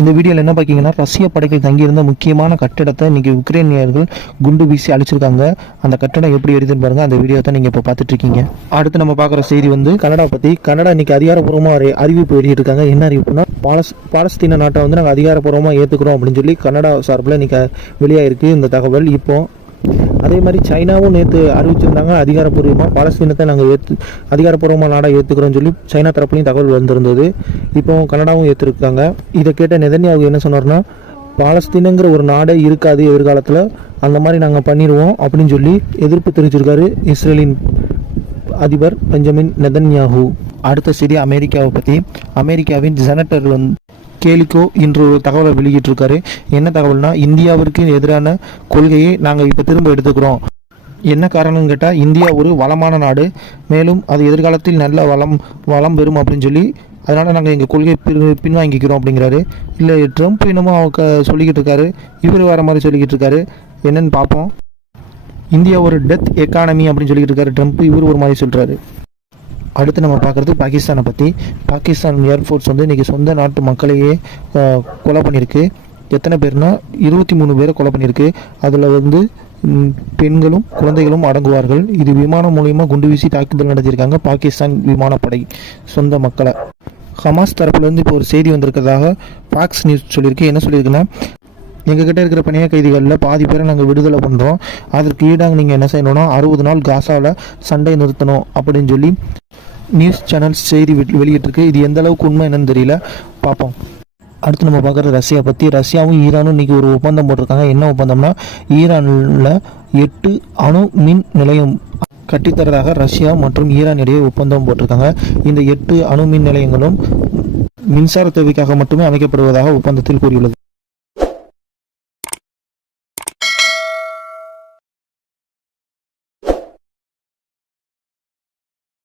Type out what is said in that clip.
இந்த வீடியோவில் என்ன பார்த்தீங்கன்னா, ரஷ்ய படைகள் தங்கியிருந்த முக்கியமான கட்டிடத்தை இன்றைக்கி உக்ரைனியர்கள் குண்டு வீசி அழிச்சிருக்காங்க. அந்த கட்டடம் எப்படி எரிதுன்னு பாருங்கள். அந்த வீடியோ தான் நீங்கள் இப்போ பார்த்துட்டு இருக்கீங்க. அடுத்து நம்ம பார்க்குற செய்தி வந்து கனடா பற்றி. கனடா இன்றைக்கி அதிகாரப்பூர்வமாக அறிவிப்பு வெளியிட்டிருக்காங்க. என்ன அறிவிப்புனா, பாலஸ்தீன நாட்டை வந்து நாங்கள் அதிகாரப்பூர்வமாக ஏற்றுக்கிறோம் அப்படின்னு சொல்லி கனடா சார்பில் இன்றைக்கி வெளியாகிருக்கு இந்த தகவல். இப்போது அதே மாதிரி சைனாவும் நேற்று அறிவிச்சிருந்தாங்க, அதிகாரப்பூர்வமாக பாலஸ்தீனத்தை நாங்கள் அதிகாரப்பூர்வமாக நாடாக ஏற்றுக்கிறோம்னு சொல்லி சைனா தரப்புலையும் தகவல் வந்திருந்தது. இப்போ கனடாவும் ஏற்றிருக்காங்க. இதை கேட்ட நெதன்யாகு என்ன சொன்னார்னா, பாலஸ்தீனங்கிற ஒரு நாடே இருக்காது எதிர்காலத்தில், அந்த மாதிரி நாங்கள் பண்ணிடுவோம் அப்படின்னு சொல்லி எதிர்ப்பு தெரிவிச்சிருக்காரு இஸ்ரேலின் அதிபர் பெஞ்சமின் நெதன்யாகு. அடுத்த செய்தி அமெரிக்காவை பற்றி. அமெரிக்காவின் செனட்டர் கேலிகோ இன்று ஒரு தகவலை வெளியிட்டிருக்காரு. என்ன தகவல்னா, இந்தியாவிற்கு எதிரான கொள்கையை நாங்கள் இப்போ திரும்ப எடுத்துக்கிறோம். என்ன காரணம்னு கேட்டால், இந்தியா ஒரு வளமான நாடு, மேலும் அது எதிர்காலத்தில் நல்ல வளம் பெறும் அப்படின்னு சொல்லி, அதனால் நாங்கள் எங்கள் கொள்கையை பின்வாங்கிக்கிறோம் அப்படிங்கிறாரு. இல்லை, ட்ரம்ப் என்னமோ சொல்லிக்கிட்டு இருக்காரு, இவர் வேறு மாதிரி சொல்லிக்கிட்டு இருக்காரு. என்னன்னு பார்ப்போம். இந்தியா ஒரு டெத் எக்கானமி அப்படின்னு சொல்லிக்கிட்டு இருக்காரு ட்ரம்ப், இவர் ஒரு மாதிரி சொல்கிறாரு. அடுத்து நம்ம பார்க்குறது பாகிஸ்தானை பற்றி. பாகிஸ்தான் ஏர்ஃபோர்ஸ் வந்து இன்றைக்கி சொந்த நாட்டு மக்களையே கொலை பண்ணியிருக்கு. எத்தனை பேர்னா 23 பேரை கொலை பண்ணியிருக்கு. அதில் வந்து பெண்களும் குழந்தைகளும் அடங்குவார்கள். இது விமானம் மூலிமா குண்டு வீசி தாக்குதல் நடத்தியிருக்காங்க பாகிஸ்தான் விமானப்படை சொந்த மக்களை. ஹமாஸ் தரப்புலேருந்து இப்போ ஒரு செய்தி வந்திருக்கிறதாக ஃபாக்ஸ் நியூஸ் சொல்லியிருக்கு. என்ன சொல்லியிருக்குன்னா, எங்ககிட்ட இருக்கிற பிணைய கைதிகளில் பாதி பேரை நாங்கள் விடுதலை பண்ணுறோம், அதற்கு ஈடாக நீங்கள் என்ன செய்யணும்னா 60 நாள் காசாவில் சண்டை நிறுத்தணும் அப்படின்னு சொல்லி நியூஸ் சேனல்ஸ் செய்தி வெளியிட்டிருக்கு. இது எந்த அளவுக்கு உண்மை என்னன்னு தெரியல, பார்ப்போம். அடுத்து நம்ம பார்க்குறது ரஷ்யா பற்றி. ரஷ்யாவும் ஈரானும் இன்றைக்கி ஒரு ஒப்பந்தம் போட்டிருக்காங்க. என்ன ஒப்பந்தம்னா, ஈரானில் 8 அணு மின் நிலையம் கட்டித்தரதாக ரஷ்யா மற்றும் ஈரான் இடையே ஒப்பந்தம் போட்டிருக்காங்க. இந்த 8 அணு மின் நிலையங்களும் மின்சார தேவைக்காக மட்டுமே அமைக்கப்படுவதாக ஒப்பந்தத்தில் கூறியுள்ளது.